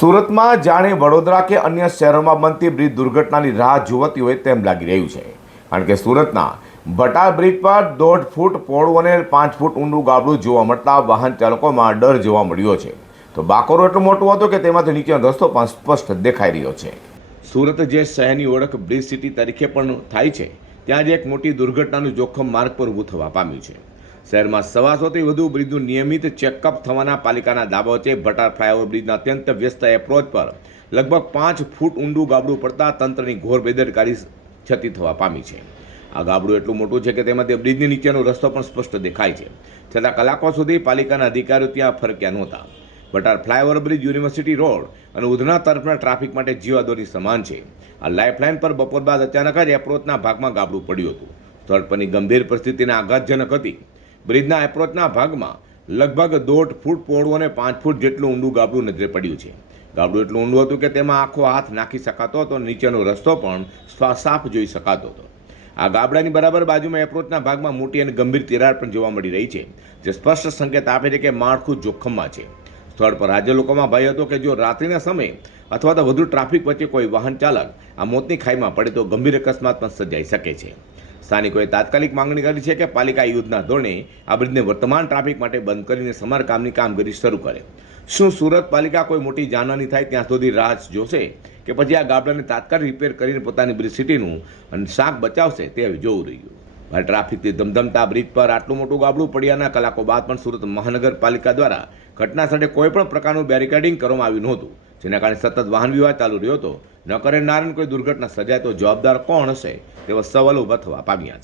સુરતમાં જાણે વડોદરા કે અન્ય શહેરોમાં બનતી બ્રિજ દુર્ઘટનાની રાહ જોવાતી હોય તેમ લાગી રહ્યું છે. કારણ કે સુરતના ભટાર બ્રિજ પર દોઢ ફૂટ પહોળું અને પાંચ ફૂટ ઊંડું ગાબડું જોવા મળતા વાહન ચાલકોમાં ડર જોવા મળ્યો છે. તો બાકોરો એટલો મોટો હતો કે તેમાંથી નીચેનો રસ્તો પણ સ્પષ્ટ દેખાઈ રહ્યો છે. સુરત જે શહેરની ઓળખ બ્રિજ સિટી તરીકે પણ થાય છે, ત્યાં જ એક મોટી દુર્ઘટનાનું જોખમ માર્ગ પર ઊભું થવા પામ્યું છે. શહેરમાં સવાસોથી વધુ બ્રિજનું નિયમિત ચેકઅપ થવાના પાલિકાના દાવા વચ્ચે ભટાર ફ્લાયઓવર બ્રિજના અત્યંત વ્યસ્ત એપ્રોચ પર લગભગ પાંચ ફૂટ ઊંડું ગાબડું પડતા તંત્રની ઘોર બેદરકારી છતી થવા પામી છે. આ ગાબડું એટલું મોટું છે કે તેમાંથી બ્રિજની નીચેનો રસ્તો પણ સ્પષ્ટ દેખાય છે. છતાં કલાકો સુધી પાલિકાના અધિકારીઓ ત્યાં ફરક્યા નહોતા. બટાર ફ્લાયઓવર બ્રિજ યુનિવર્સિટી રોડ અને ઉધના તરફના ટ્રાફિક માટે જીવાદોરી સમાન છે. આ લાઇફલાઇન પર બપોર બાદ અચાનક જ એપ્રોચના ભાગમાં ગાબડું પડ્યું હતું. સ્થળ પરની ગંભીર પરિસ્થિતિને આઘાતજનક હતી. બ્રિજના એપ્રોચના ભાગમાં લગભગ દોઢ ફૂટ પહોળું અને પાંચ ફૂટ જેટલું ઊંડું ગાબડું નજરે પડ્યું છે. ગાબડું એટલું ઊંડું હતું કે તેમાં આખો હાથ નાખી શકાતો હતો, નીચેનો રસ્તો પણ સાફ જોઈ શકાતો હતો. આ ગાબડાની બરાબર બાજુમાં એપ્રોચના ભાગમાં મોટી અને ગંભીર તિરાડ પણ જોવા મળી રહી છે, જે સ્પષ્ટ સંકેત આપે છે કે માળખું જોખમમાં છે. સ્થળ પર હાજર લોકોમાં ભય હતો કે જો રાત્રિના સમયે અથવા તો વધુ ટ્રાફિક વચ્ચે કોઈ વાહન ચાલક આ મોતની ખાઈમાં પડે તો ગંભીર અકસ્માત પણ સર્જાઈ શકે છે. સ્થાનિકોએ તાત્કાલિક માંગણી કરી છે કે પાલિકા યુદ્ધના ધોરણે આ બ્રિજને વર્તમાન ટ્રાફિક માટે બંધ કરીને સમારકામની કામગીરી શરૂ કરે. શું સુરત પાલિકા કોઈ મોટી જાનહાની થાય ત્યાં સુધી રાહ જોશે કે પછી આ ગાબડાને તાત્કાલિક રિપેર કરીને પોતાની બ્રિજ સિટીનું અને શાક બચાવશે તે જોવું રહ્યું. ટ્રાફિકથી ધમધમતા બ્રિજ પર આટલું મોટું ગાબડું પડ્યાના કલાકો બાદ પણ સુરત મહાનગરપાલિકા દ્વારા ઘટના સ્થળે કોઈ પણ પ્રકારનું બેરિકેડિંગ કરવામાં આવ્યું નહોતું, જેના કારણે સતત વાહન વ્યવહાર ચાલુ રહ્યો હતો. ન કરે નારાયણ કોઈ દુર્ઘટના સર્જાય તો જવાબદાર કોણ હશે તેવા સવાલ ઊભા થવા પામ્યા છે.